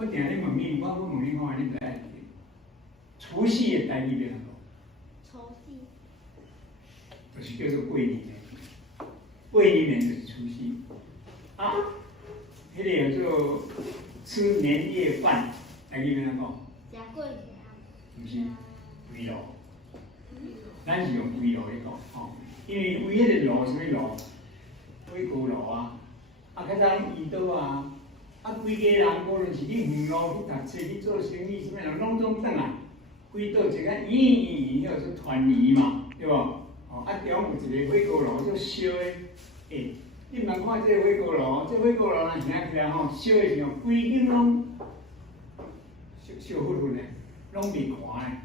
我定咧问你，我问你看，你不爱记。除夕的代志变哪个？除夕。就是叫做过年的。过年就是除夕。啊，迄个叫做吃年夜饭，代志变哪个？食过年啊。不是，围炉。咱是用围炉咧讲，吼，因为围迄个炉什么炉？火锅炉啊，啊，较早伊倒啊，啊，规家人无论是你远路去读册、去做生意，什么人拢总转来，规倒一个圆，叫做团圆嘛，对无？哦，啊，中有一个火锅炉做烧的，诶，你毋通看这个火锅炉，这火锅炉若行起来吼，烧的时候规间拢烧糊糊的，拢袂寒的，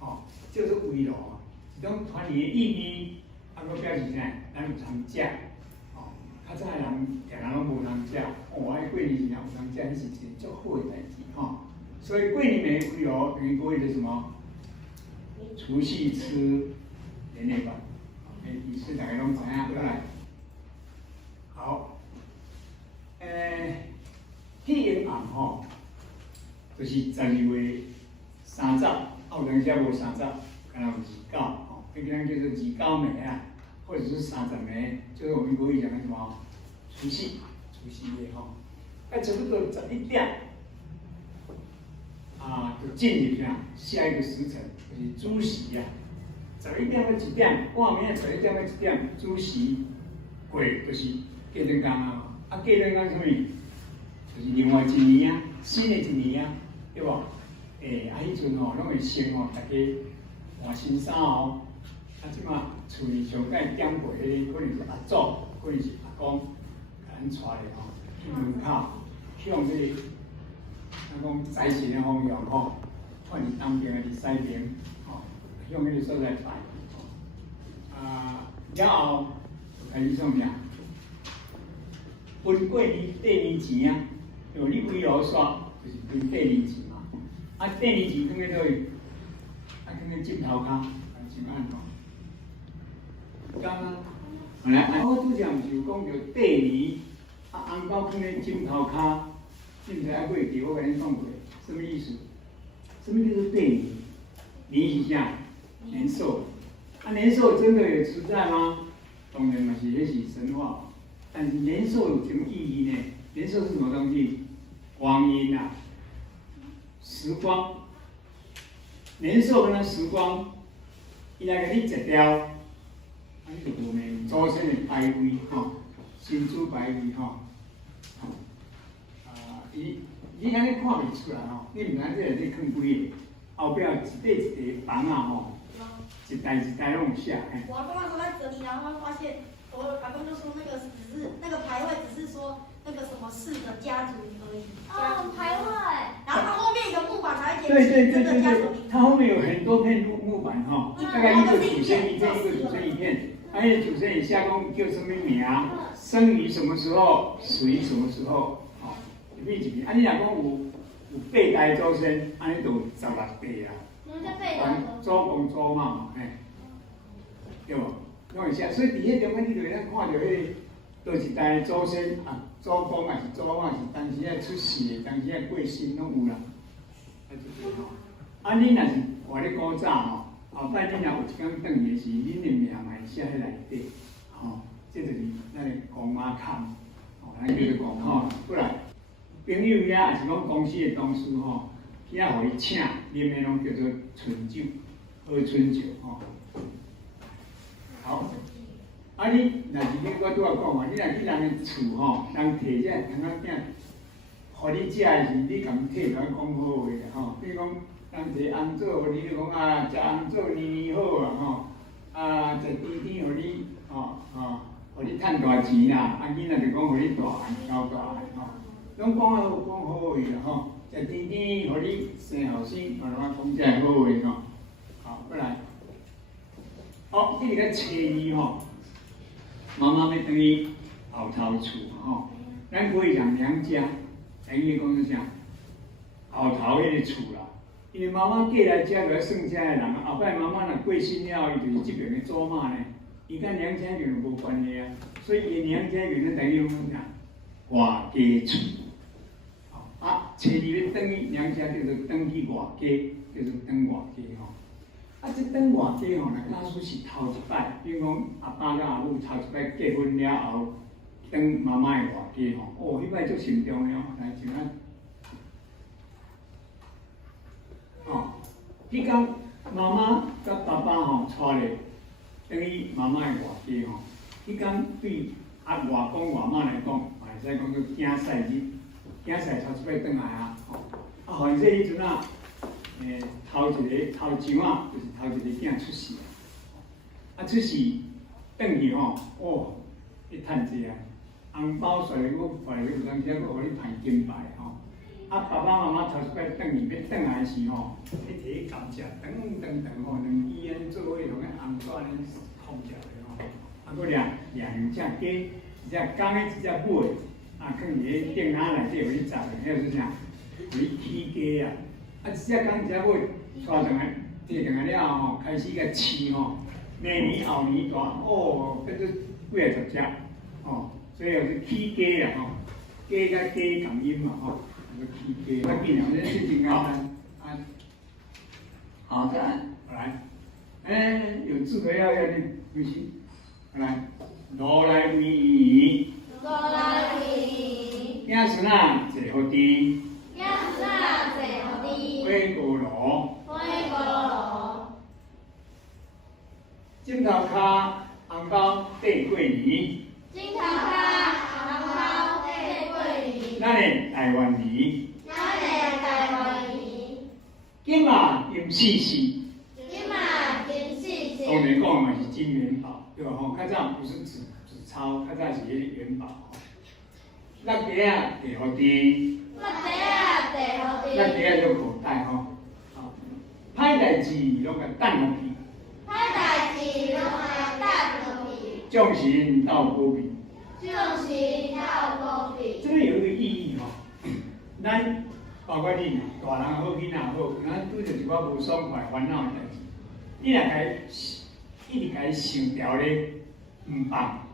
吼，叫做围炉啊，一种团圆的意义，啊，佫表示啥？咱有通食。较早的人，定人拢无通食，哦，爱过年时阵有通食，迄是一件足好的代志吼。所以过年的围炉，等于过的什么？除夕吃年夜饭，意思大家拢知影，对来。好，喜迎暗吼，就是12月30，有当时无30，敢若有29，吼，迄个咱叫做29暝啊。或者是30暝，就是我们国语讲的什么除夕夜哈，差不多11点，啊，就进入下一个时辰，就是主席呀。11点到1点，半暝11点到1点，主席过就是过年工啊，啊过年工什么？就是另外一年啊，新的一年啊，对不？迄阵吼，拢会先吼，大家换新衫哦。啊，即马厝里上届点过迄可能是阿祖，可能是阿公，甲咱带咧吼，去门口向迄个，咱讲财神的方向吼，看是东边还是西边，吼，向迄个所在拜。啊，了后就开始创啥？分过年第2钱啊，就你围炉煞就是分第2钱嘛。啊，第2钱放在倒去，啊，放在枕头骹，怎安怎？刚啊，来，我拄则毋是有讲着第2，啊，红包放在枕头骹，你毋知爱袂记？我甲恁讲过，什么意思？什么叫做第2？年是啥？年兽。啊，年兽真的有存在吗？当然嘛是，迄是神话。但是年兽有什么意义呢？年兽是什么东西？光阴啊，时光。年兽跟它时光，伊来甲你截掉。啊，你就无呢，祖先的牌位吼，新主牌位吼，啊，你安尼看袂出来吼，你毋知这个你放几个，后壁一块房啊吼，一代拢有写。我阿公那时候在整理，然后发现，我阿公就说那个只是那个牌位，只是说那个什么氏的家族而已。哦，牌位。然后它后面有木板才会对，这个家族名。它后面有很多片木板哈，大概一个祖先一片，一个祖先一片。还有祖先以下讲叫什么名？生于什么时候，死于什么时候？哦，一片一片。啊，你若讲有8代祖先，安尼就16代啊。什么叫8代？祖公祖妈嘛，对无？拢会写，所以伫迄中间你就会看到迄个倒一代祖先啊，祖公还是祖妈是当时啊出世的，当时啊过身拢有啦。啊，就是吼。啊，你若是活咧古早吼。后摆你若有一天转去时，恁的名嘛会写喺内底，吼，这就是咱的公妈坎，吼，咱叫做公吼。不然，朋友遐也是讲公司的同事吼，遐互伊请，啉的拢叫做春酒，喝春酒吼。好，啊你若是我拄仔讲嘛，你若去人的厝吼，人摕这汤仔囝，互你食的时，你共摕甲讲好话啦吼，比如讲。人摕红枣，互你就讲啊，食红枣年好啊吼，啊食甜甜，互你互你趁大钱啦，啊囡仔就讲互你大汉交大汉吼，拢讲好话啦吼，食甜甜，互你生后生，讲这好话吼，好，不来，好，这个初二吼，妈妈要等于后头厝吼，咱可以讲娘家，等于讲是啥？后头迄个厝啦。因为妈妈嫁来遮就要算遮的人，后摆妈妈若过身了，伊就是这边的祖妈呢，伊甲娘家就无关系啊。所以伊娘家就等于讲啥，外家厝，啊，初二要转去娘家，叫做转去外家，叫做转外家吼。啊，这转外家吼，若假使是头一摆，比如讲阿爸甲阿母头一摆结婚了后，转妈妈的外家吼，哦，迄摆足慎重的哦，来像咱，哦，迄天妈妈甲爸爸吼带咧，转去妈妈的外家吼，迄天对外公外妈来讲，会使讲做竞赛日，竞赛头一摆转来啊，吼，啊，反正迄阵啊。头上啊，就是头一个囝出世，啊出世转去吼，哦，去趁钱啊，红包随我怀里有当时我互你赚金牌吼，啊爸爸妈妈头一摆转去要转来时吼，你摕去甘蔗，等吼，两支安尼做伙用个红纸安尼放食咧吼，啊佫掠两只鸡，一只公的，一只母的，啊放伫个电脑内底互你炸的，迄个是啥？互你起鸡啊！啊，一只公一只母带上来，摕上来了后吼，开始甲饲吼，明年后年大哦，变做几啊十只哦，所以就是起鸡啦吼，鸡甲鸡同音嘛吼，就起鸡。较紧啊，这事情简单啊。好，再来，有智慧要你微信，来，如来为伊，如来为伊，囝孙啊，坐好地。囝孙啊，坐好地，花果罗，花果罗，枕头骹红包缀过年，枕头骹红包缀过年，咱的台湾年，咱的台湾年，金马金四四，金马金四四，当然讲嘛是金元宝，对吧？吼，较早不是纸钞，较早是迄个元宝。落地啊，地互地。落地啊，地互地。落地啊，就口袋吼。歹代志拢甲等落去。歹代志拢甲等落去。众神斗保庇。众神斗保庇。这个有一个意义吼，咱包括你大人好，囡仔好，咱拄着一寡无爽快、烦恼的代志，你若一直甲伊想调咧，唔放，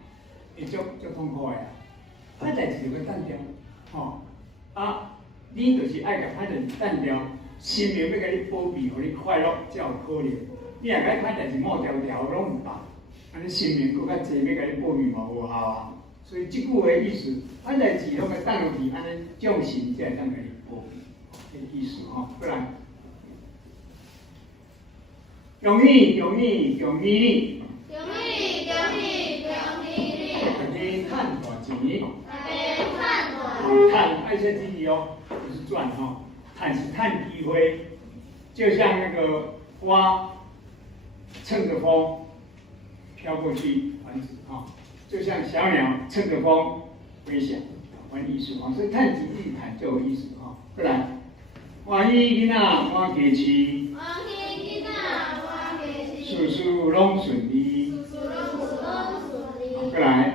会足痛苦的啊。歹代志就要等调，吼。啊，你就是爱甲歹代志等调，心灵要甲你保庇，互你快乐才有可能。你若甲歹代志冒条条拢唔放，安尼心灵搁较济要甲你保庇嘛无效啊。所以即句话意思，歹代志拢甲等落去，安尼众神才会当甲你保庇，这个意思吼。不然，恭喜恭喜恭喜你！恭喜恭喜恭喜你！大家趁大钱。大家趁大钱。碳爱些记忆哦，不是赚哈，碳是碳低灰，就像那个花乘着风飘过去繁殖哈，就像小鸟乘着风飞翔，玩艺术哈，所以碳极地碳就有意思哈。不然，欢喜囡仔欢家饲，欢喜囡仔欢家饲，事事拢顺利，事事拢顺利。过来。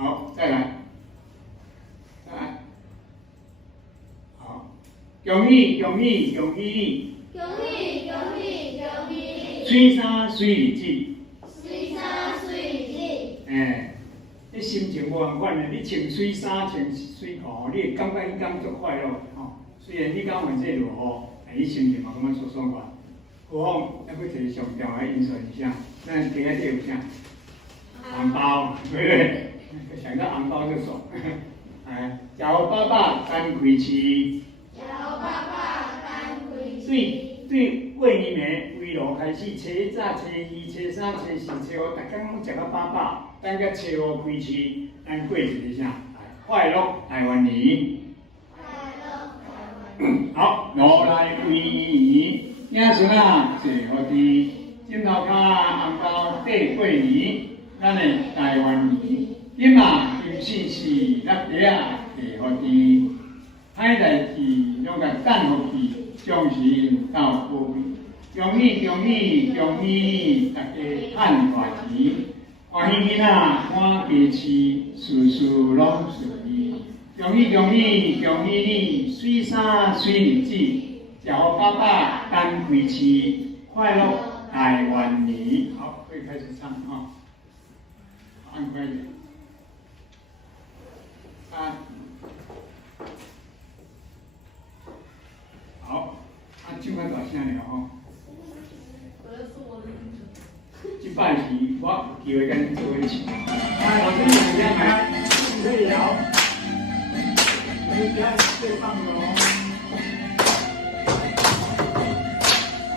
好，再来，好，恭喜恭喜恭喜你！恭喜恭喜恭喜你！水衫水日子，水衫水日子。你心情无共款的，你穿水衫穿水裤，你会感觉迄天足快乐吼。虽然迄天晚上落雨，但你心情嘛感觉足爽快。何况还佫一个上重要的因素是啥？咱家底有啥？红包，对不对？想到红包就爽，叫爸爸干开市，叫爸爸干开市。对过年的围炉开始，初一、初二、初三、初四、初五，大家拢食到饱饱，等到初五开市，咱过一个啥？快乐台湾年。快乐台湾年。好，如来为伊，囝孙啊坐好地，枕头骹红包缀过年，咱的台湾年。金马金四四，落地啊地互地，歹代志拢甲等落去，众神斗保庇。恭喜恭喜恭喜你，大家趁大钱，欢喜囡仔欢家饲，事事拢顺利。恭喜恭喜恭喜你，水衫水日子，食好饱饱等开市，快乐台湾年。好，可以开始唱哈，按快一点。声了吼。我要说我的名字。这摆是我有机会跟你做一起。来，老师你怎么样？来，你可以聊。你不要最棒哦。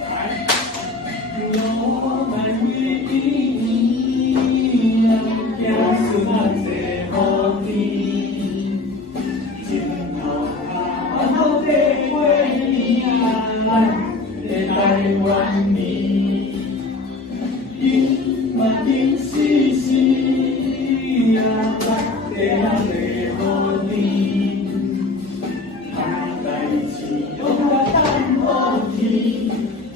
来，我们与你行出那这风景，前头看好地位啊，在台湾你，因嘛因是是啊，地啊地好你，海代志用我等好天，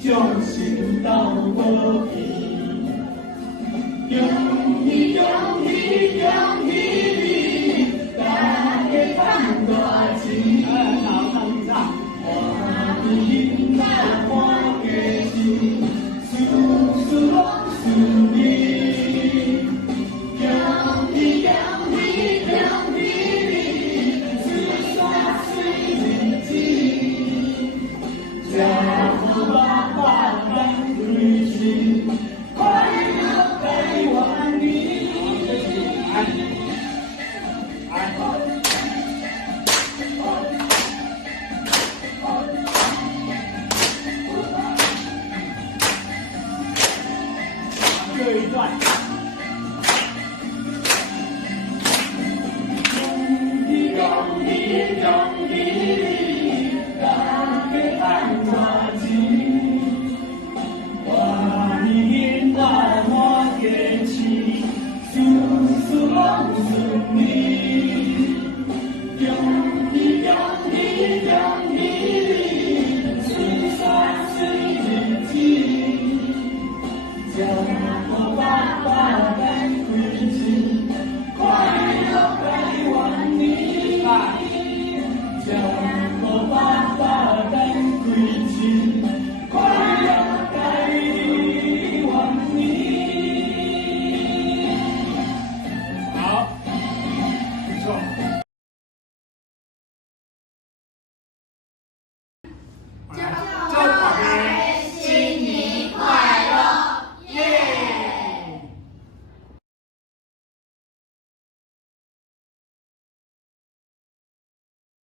将心斗无去。恭喜恭喜恭喜你，大家赚大钱！欢迎大欢喜心，事事拢顺利。恭喜恭喜恭喜你，水山水日子，家父爸爸咱开心，快乐台湾你。这一段。恭喜恭喜恭喜你，大家赚大钱，欢迎大欢喜，事事拢顺利。恭喜恭喜恭喜你，水山水日子，家父爸爸咱开心，快乐台湾你，家父爸爸咱开心，快乐台湾你。好，不错。家